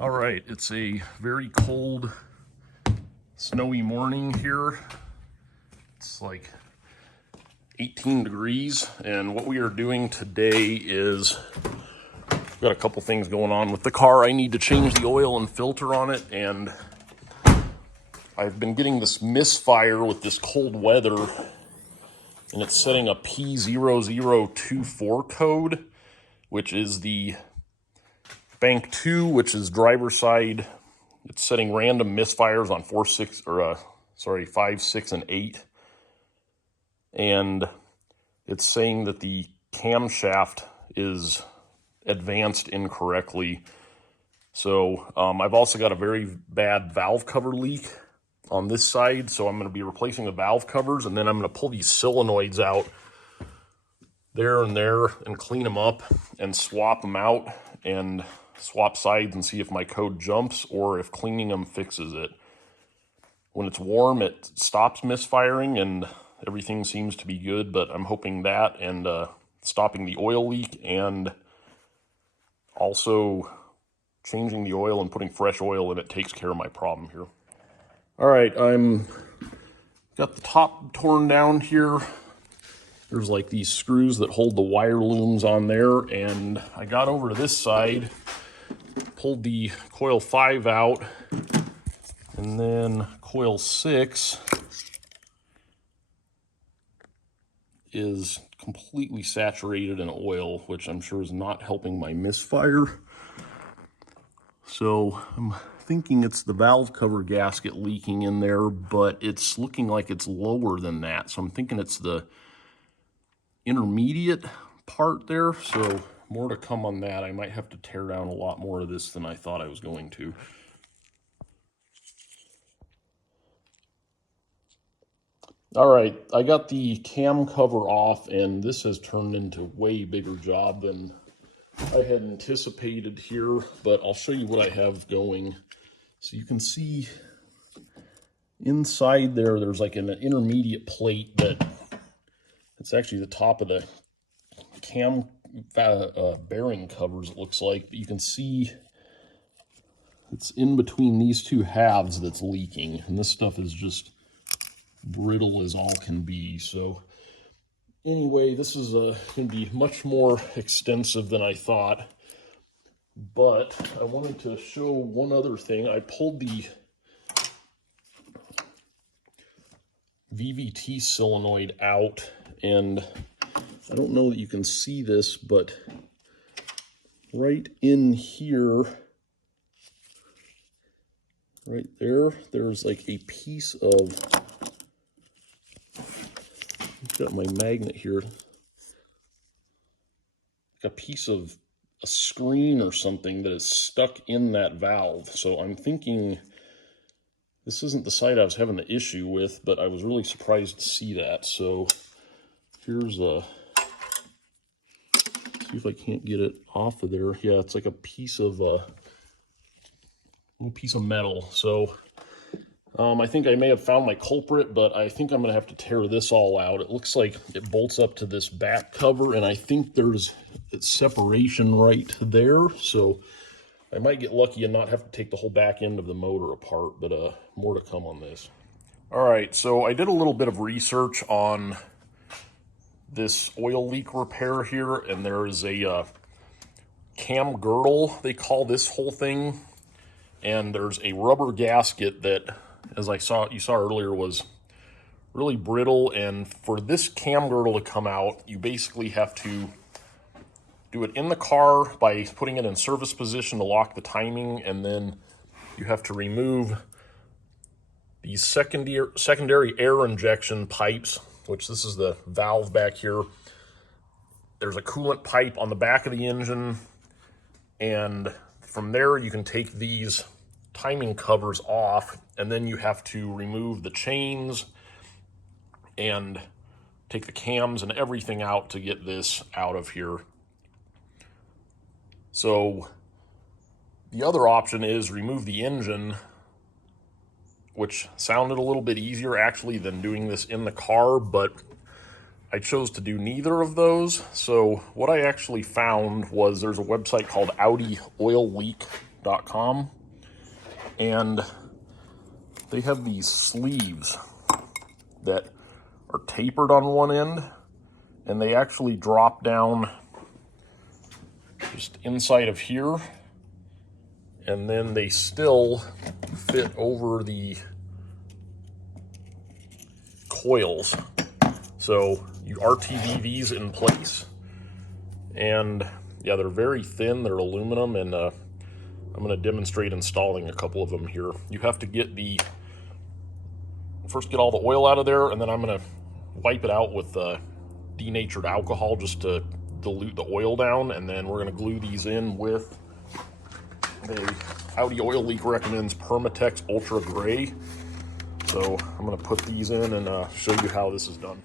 All right, it's a very cold, snowy morning here. It's like 18 degrees, and what we are doing today is we've got a couple things going on with the car. I need to change the oil and filter on it, and I've been getting this misfire with this cold weather, and it's setting a P0024 code, which is the bank 2, which is driver side. It's setting random misfires on 5, 6, and 8. And it's saying that the camshaft is advanced incorrectly. So I've also got a very bad valve cover leak on this side. So I'm going to be replacing the valve covers, and then I'm going to pull these solenoids out there and clean them up and swap them out and swap sides and see if my code jumps or if cleaning them fixes it. When it's warm, it stops misfiring and everything seems to be good, but I'm hoping that and stopping the oil leak and also changing the oil and putting fresh oil in it takes care of my problem here. All right, got the top torn down here. There's like these screws that hold the wire looms on there, and I got over to this side, pulled the coil 5 out, and then coil 6 is completely saturated in oil, which I'm sure is not helping my misfire. So I'm thinking it's the valve cover gasket leaking in there, but it's looking like it's lower than that. So I'm thinking it's the intermediate part there. So more to come on that. I might have to tear down a lot more of this than I thought I was going to. All right, I got the cam cover off, and this has turned into a way bigger job than I had anticipated here, but I'll show you what I have going. So you can see inside there's like an intermediate plate that it's actually the top of the cam bearing covers, it looks like, but you can see it's in between these two halves that's leaking, and this stuff is just brittle as all can be. So anyway, this is going to be much more extensive than I thought, but I wanted to show one other thing. I pulled the VVT solenoid out, and I don't know that you can see this, but right in here, right there, there's like a piece of, I've got my magnet here, like a piece of a screen or something that is stuck in that valve. So I'm thinking this isn't the side I was having the issue with, but I was really surprised to see that. So here's a, see if I can't get it off of there. Yeah, it's like a piece of little piece of metal. So I think I may have found my culprit, but I think I'm going to have to tear this all out. It looks like it bolts up to this back cover, and I think there's separation right there. So I might get lucky and not have to take the whole back end of the motor apart, but more to come on this. All right, so I did a little bit of research on this oil leak repair here, and there is a cam girdle, they call this whole thing, and there's a rubber gasket that, as you saw earlier, was really brittle. And for this cam girdle to come out, you basically have to do it in the car by putting it in service position to lock the timing, and then you have to remove these secondary air injection pipes, which this is the valve back here. There's a coolant pipe on the back of the engine, and from there you can take these timing covers off, and then you have to remove the chains and take the cams and everything out to get this out of here. So the other option is remove the engine, which sounded a little bit easier actually than doing this in the car, but I chose to do neither of those. So what I actually found was there's a website called Audi Oil Leak misfire.com, and they have these sleeves that are tapered on one end, and they actually drop down just inside of here, and then they still fit over the coils. So you RTV these in place, and yeah, they're very thin, they're aluminum, and I'm going to demonstrate installing a couple of them here. You have to first get all the oil out of there, and then I'm going to wipe it out with denatured alcohol just to dilute the oil down, and then we're going to glue these in with a Audi Oil Leak recommends Permatex Ultra Gray. So I'm going to put these in and show you how this is done.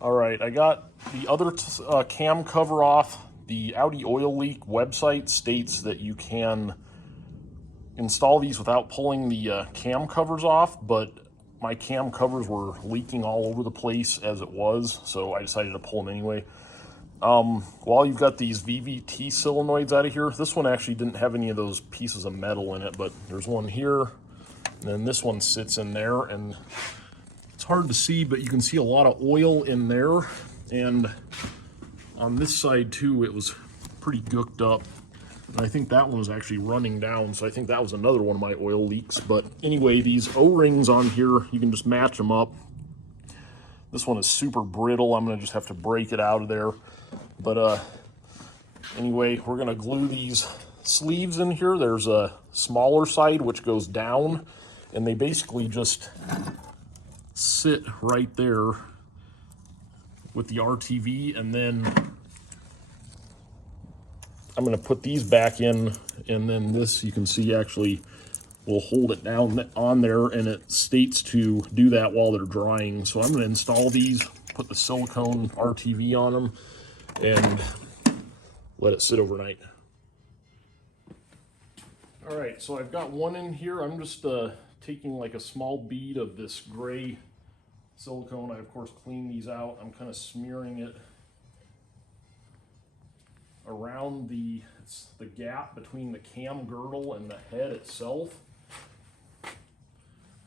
All right, I got the other cam cover off. The Audi Oil Leak website states that you can install these without pulling the cam covers off, but my cam covers were leaking all over the place as it was, so I decided to pull them anyway. While you've got these VVT solenoids out of here, this one actually didn't have any of those pieces of metal in it, but there's one here, and then this one sits in there, and it's hard to see, but you can see a lot of oil in there, and on this side too, it was pretty gooked up. And I think that one was actually running down, so I think that was another one of my oil leaks. But anyway, these O-rings on here, you can just match them up. This one is super brittle. I'm going to just have to break it out of there. But anyway, we're going to glue these sleeves in here. There's a smaller side which goes down, and they basically just sit right there with the RTV, and then I'm going to put these back in, and then this, you can see, actually will hold it down on there, and it states to do that while they're drying. So I'm going to install these, put the silicone RTV on them, and let it sit overnight. All right, so I've got one in here. I'm just taking like a small bead of this gray silicone. I, of course, clean these out. I'm kind of smearing it around the gap between the cam girdle and the head itself.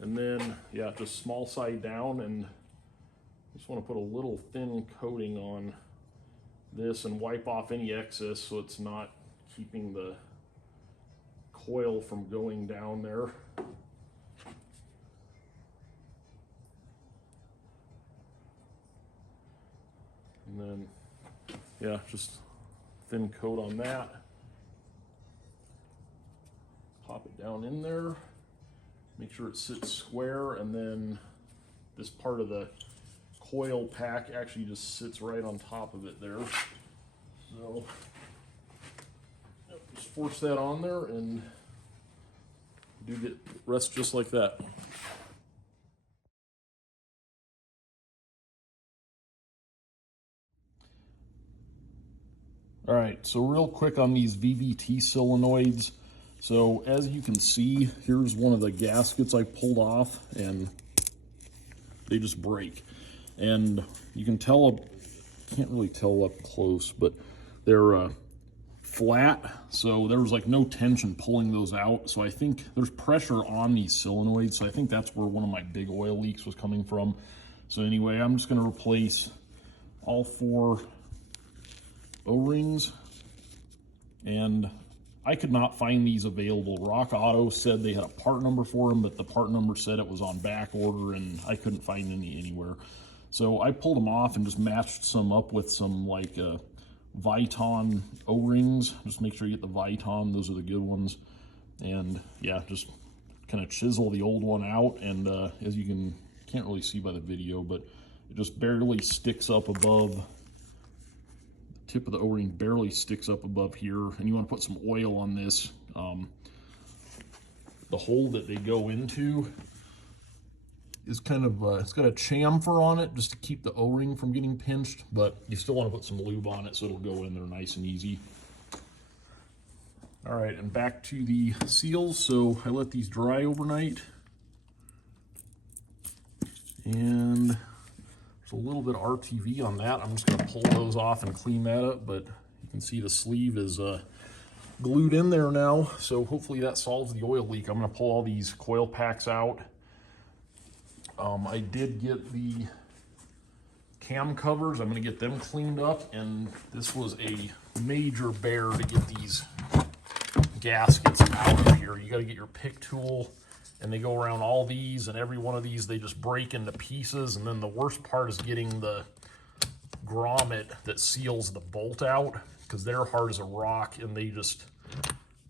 And then, yeah, just small side down, and just want to put a little thin coating on this and wipe off any excess so it's not keeping the coil from going down there. And then, yeah, just thin coat on that. Pop it down in there. Make sure it sits square, and then this part of the coil pack actually just sits right on top of it there. So just force that on there, and do get rest just like that. All right, so real quick on these VVT solenoids. So as you can see, here's one of the gaskets I pulled off, and they just break. And you can tell, can't really tell up close, but they're flat, so there was like no tension pulling those out. So I think there's pressure on these solenoids, so I think that's where one of my big oil leaks was coming from. So anyway, I'm just going to replace all 4 O-rings, and I could not find these available. Rock Auto said they had a part number for them, but the part number said it was on back order, and I couldn't find any anywhere. So I pulled them off and just matched some up with some like Viton O-rings. Just make sure you get the Viton, those are the good ones. And yeah, just kind of chisel the old one out, and as you can't really see by the video, but it just barely sticks up above. Tip of the O-ring barely sticks up above here, and you want to put some oil on this. The hole that they go into is kind of, it's got a chamfer on it just to keep the O-ring from getting pinched, but you still want to put some lube on it so it'll go in there nice and easy. All right, and back to the seals. So I let these dry overnight, and there's a little bit of RTV on that. I'm just going to pull those off and clean that up, but you can see the sleeve is glued in there now, so hopefully that solves the oil leak. I'm going to pull all these coil packs out. I did get the cam covers. I'm going to get them cleaned up, and this was a major bear to get these gaskets out of here. You got to get your pick tool, and they go around all these, and every one of these they just break into pieces. And then the worst part is getting the grommet that seals the bolt out, because they're hard as a rock and they just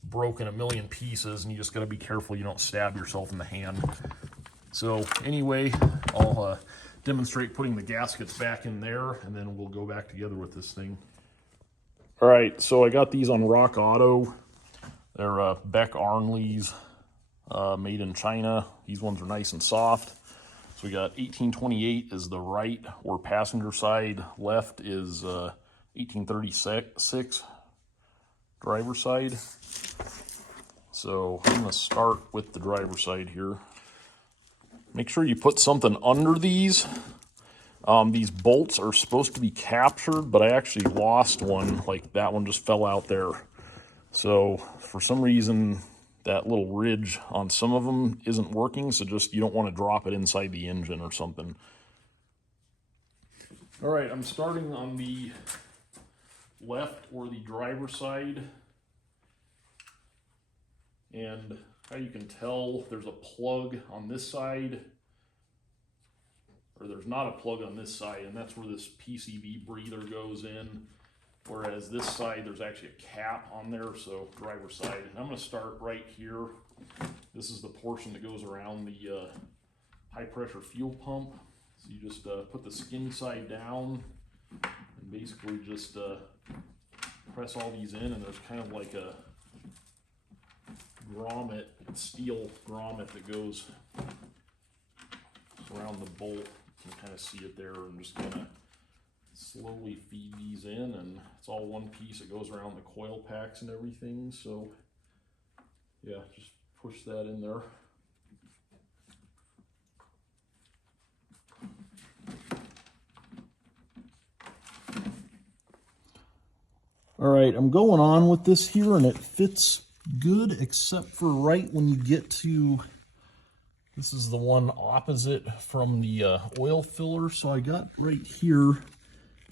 broke in a million pieces, and you just got to be careful you don't stab yourself in the hand. So anyway, I'll demonstrate putting the gaskets back in there, and then we'll go back together with this thing. All right, so I got these on Rock Auto. They're Beck Arnleys, made in China. These ones are nice and soft. So we got 1828 is the right or passenger side, left is 1836 driver side. So I'm going to start with the driver side here. Make sure you put something under these. These bolts are supposed to be captured, but I actually lost one. Like that one just fell out there. So for some reason, that little ridge on some of them isn't working. So just, you don't want to drop it inside the engine or something. All right, I'm starting on the left or the driver side. And how you can tell, there's a plug on this side, or there's not a plug on this side, and that's where this PCV breather goes in. Whereas this side, there's actually a cap on there, so driver side. And I'm going to start right here. This is the portion that goes around the high pressure fuel pump. So you just put the skin side down and basically just press all these in, and there's kind of like a grommet, steel grommet that goes around the bolt. You can kind of see it there, and just kind of slowly feed these in, and it's all one piece. It goes around the coil packs and everything. So yeah, just push that in there. All right, I'm going on with this here, and it fits good, except for right when you get to, this is the one opposite from the oil filler. So I got right here,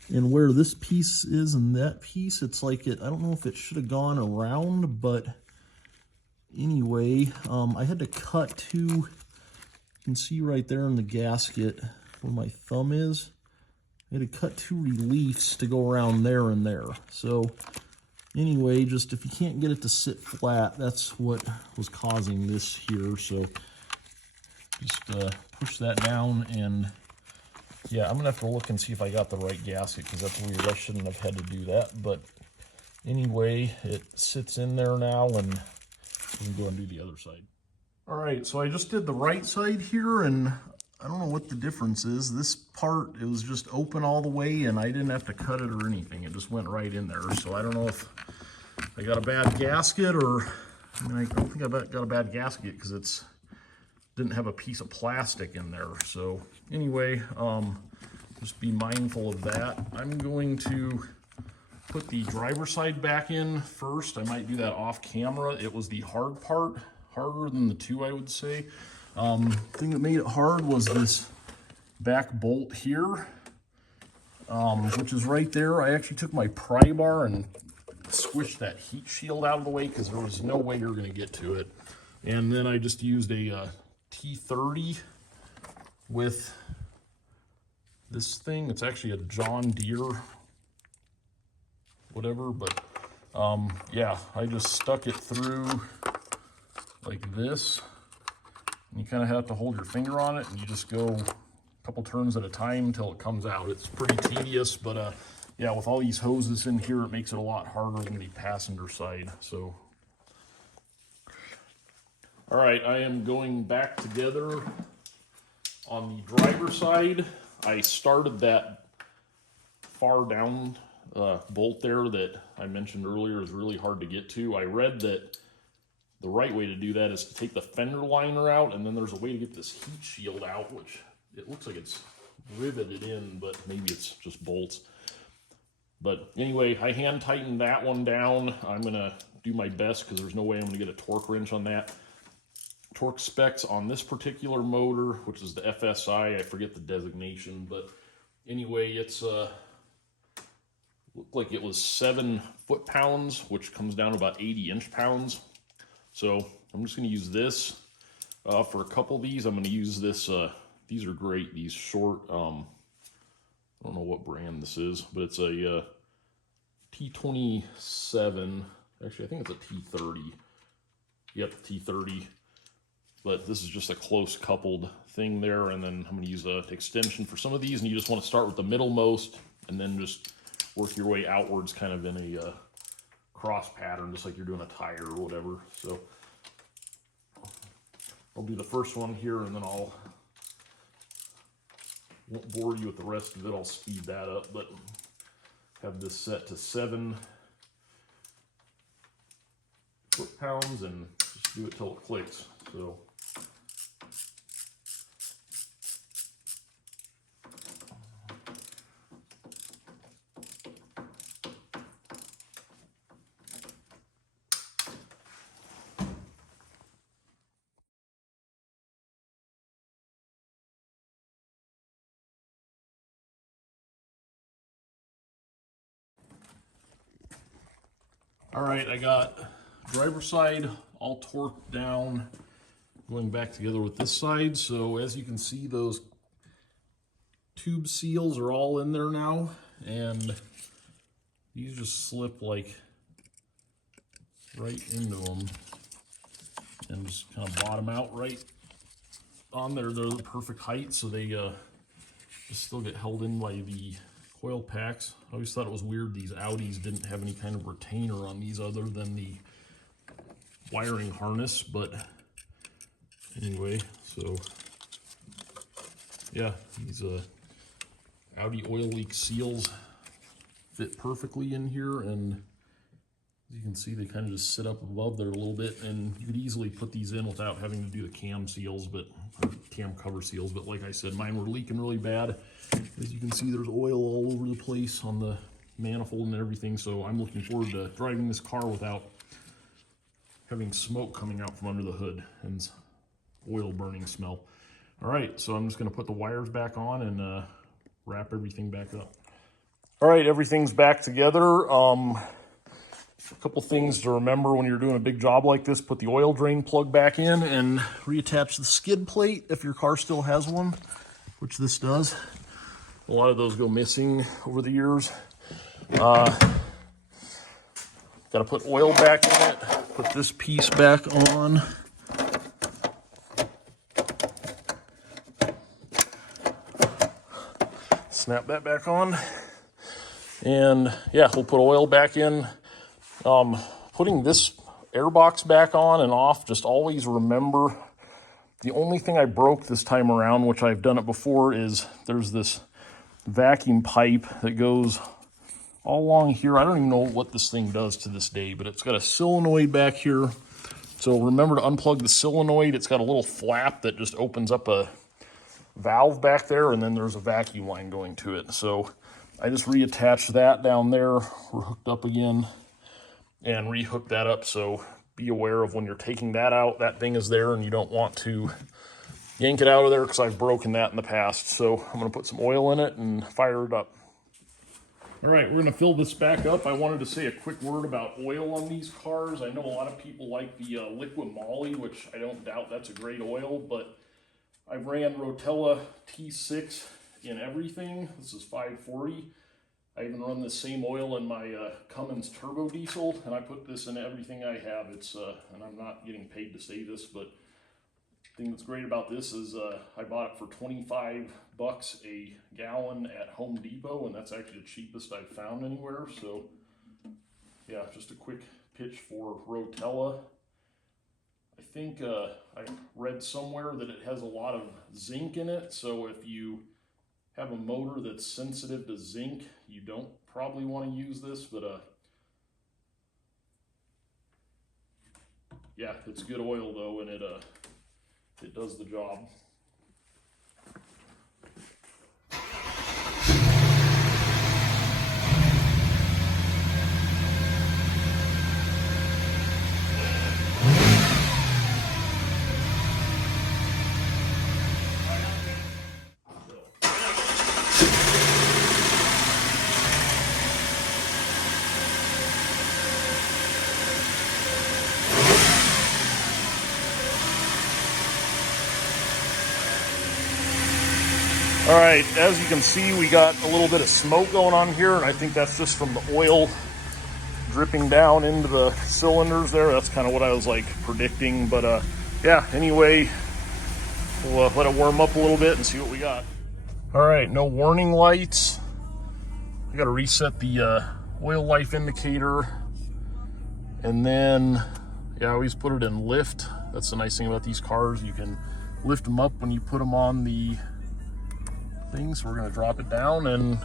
and where this piece is and that piece, it's like it, I don't know if it should have gone around, but anyway, I had to cut two, you can see right there in the gasket where my thumb is. I had to cut two reliefs to go around there and there. So anyway, just if you can't get it to sit flat, that's what was causing this here. So just push that down, and yeah, I'm gonna have to look and see if I got the right gasket, because that's weird. I shouldn't have had to do that. But anyway, it sits in there now, and we can go and do the other side. All right, so I just did the right side here, and I don't know what the difference is. This part, it was just open all the way, and I didn't have to cut it or anything. It just went right in there. So I don't know if I got a bad gasket, or I mean, I don't think I got a bad gasket because it's didn't have a piece of plastic in there. So anyway, just be mindful of that. I'm going to put the driver side back in first. I might do that off camera. It was the hard part, harder than the two, I would say. Thing that made it hard was this back bolt here, which is right there. I actually took my pry bar and squished that heat shield out of the way, because there was no way you're going to get to it. And then I just used a T30 with this thing. It's actually a John Deere whatever, but yeah, I just stuck it through like this. And you kind of have to hold your finger on it, and you just go a couple turns at a time until it comes out. It's pretty tedious, but yeah, with all these hoses in here, it makes it a lot harder than the passenger side. So all right, I am going back together on the driver side. I started that far down bolt there that I mentioned earlier is really hard to get to. I read that the right way to do that is to take the fender liner out, and then there's a way to get this heat shield out, which it looks like it's riveted in, but maybe it's just bolts. But anyway, I hand tightened that one down. I'm gonna do my best because there's no way I'm going to get a torque wrench on that. Torque specs on this particular motor, which is the FSI, I forget the designation, but anyway, it's looked like it was 7 foot-pounds, which comes down to about 80 inch-pounds. So I'm just going to use this for a couple of these. I'm going to use this. These are great. These short. I don't know what brand this is, but it's a T27. Actually, I think it's a T30. Yep, T30. But this is just a close coupled thing there, and then I'm going to use an extension for some of these, and you just want to start with the middlemost and then just work your way outwards kind of in a cross pattern, just like you're doing a tire or whatever. So I'll do the first one here, and then won't bore you with the rest of it. I'll speed that up, but have this set to 7 foot-pounds and just do it till it clicks. So all right, I got driver's side all torqued down, going back together with this side. So as you can see, those tube seals are all in there now, and these just slip like right into them and just kind of bottom out right on there. They're the perfect height, so they just still get held in by the coil packs. I always thought it was weird these Audis didn't have any kind of retainer on these other than the wiring harness, but anyway, so yeah, these Audi oil leak seals fit perfectly in here, and as you can see, they kind of just sit up above there a little bit, and you could easily put these in without having to do the cam seals, or cam cover seals, but like I said, mine were leaking really bad. As you can see, there's oil all over the place on the manifold and everything, so I'm looking forward to driving this car without having smoke coming out from under the hood and oil burning smell. All right, so I'm just going to put the wires back on and wrap everything back up. All right, everything's back together. A couple things to remember when you're doing a big job like this: put the oil drain plug back in and reattach the skid plate if your car still has one, which this does. A lot of those go missing over the years. Got to put oil back in it. Put this piece back on. Snap that back on. And yeah, we'll put oil back in. Putting this airbox back on and off, just always remember, the only thing I broke this time around, which I've done it before, is there's this vacuum pipe that goes all along here. I don't even know what this thing does to this day, but it's got a solenoid back here. So remember to unplug the solenoid. It's got a little flap that just opens up a valve back there, and then there's a vacuum line going to it. So I just reattached that down there. We're hooked up again and rehook that up. So be aware of when you're taking that out, that thing is there and you don't want to yank it out of there, because I've broken that in the past. So I'm going to put some oil in it and fire it up. All right, we're going to fill this back up. I wanted to say a quick word about oil on these cars. I know a lot of people like the liquid moly, which I don't doubt that's a great oil, but I've ran Rotella T6 in everything. This is 540. I even run the same oil in my Cummins turbo diesel, and I put this in everything I have. It's and I'm not getting paid to say this, but the thing that's great about this is I bought it for $25 a gallon at Home Depot, and that's actually the cheapest I've found anywhere. So yeah, just a quick pitch for Rotella. I think I read somewhere that it has a lot of zinc in it, so if you have a motor that's sensitive to zinc, you don't probably want to use this, but yeah, it's good oil though, and it does the job. All right, as you can see, we got a little bit of smoke going on here, and I think that's just from the oil dripping down into the cylinders there. That's kind of what I was like predicting, but yeah, anyway, we'll let it warm up a little bit and see what we got. All right, no warning lights. I got to reset the oil life indicator, and then yeah, I always put it in lift. That's the nice thing about these cars, you can lift them up when you put them on the thing. So we're going to drop it down and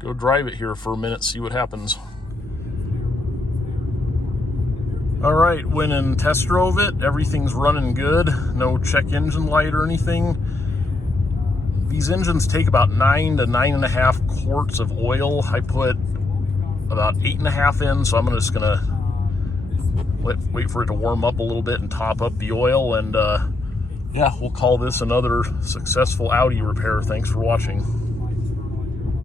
go drive it here for a minute, see what happens. All right, went and test drove it. Everything's running good. No check engine light or anything. These engines take about 9 to 9.5 quarts of oil. I put about 8.5 in, so I'm just gonna wait for it to warm up a little bit and top up the oil, and yeah, we'll call this another successful Audi repair. Thanks for watching.